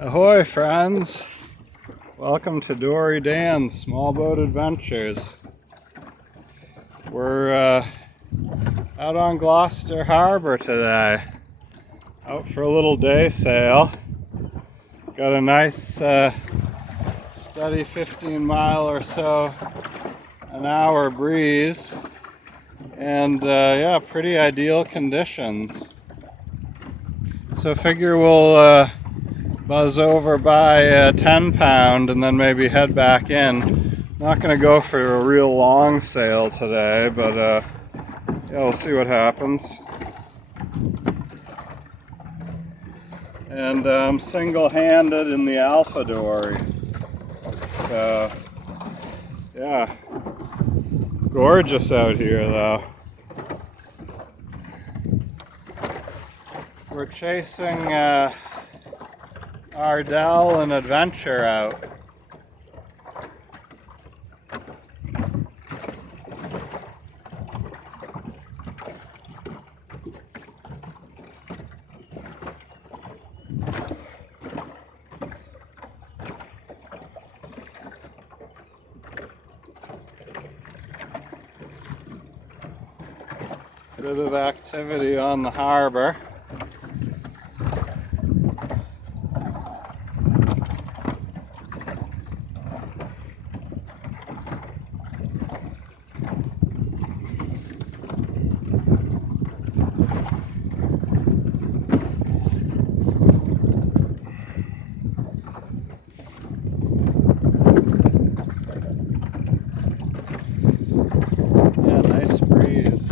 Ahoy, friends! Welcome to Dory Dan's Small Boat Adventures. We're out on Gloucester Harbor today, out for a little day sail. Got a nice steady 15-mile or so an hour breeze, and yeah, pretty ideal conditions. So figure we'll buzz over by a 10-pound and then maybe head back in. Not going to go for a real long sail today, but yeah, we'll see what happens. And I'm single-handed in the Alpha Dory. So, yeah, gorgeous out here though. We're chasing Ardell and Adventure out. Bit of activity on the harbor. Yeah, nice breeze.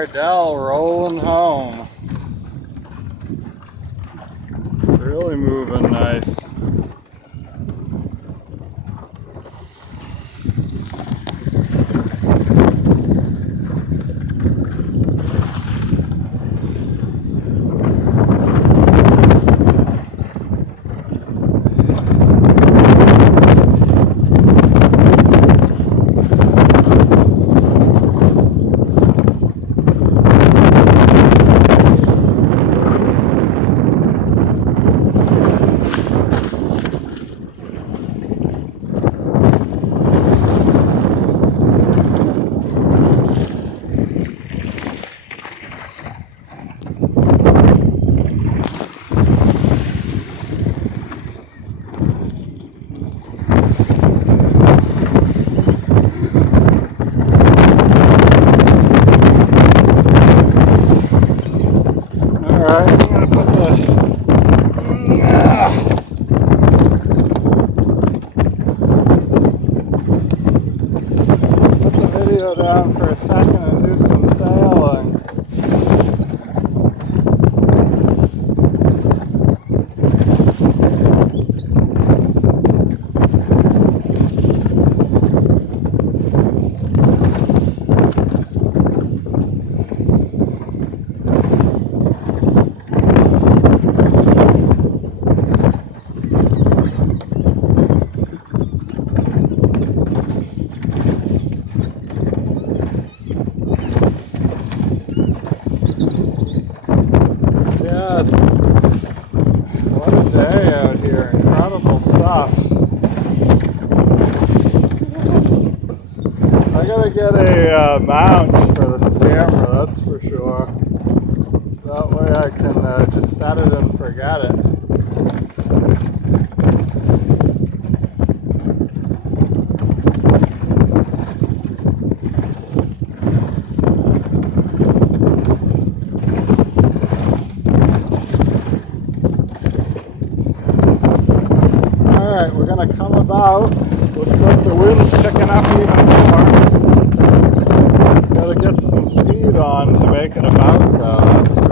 Ardell rolling home. Really moving nice. Down for a second and do some sailing. What a day out here, incredible stuff. I gotta get a mount for this camera, that's for sure. That way I can just set it and forget it. Alright, we're going to come about. Looks like the wind's picking up even more. Got to get some speed on to make it about, though, that's for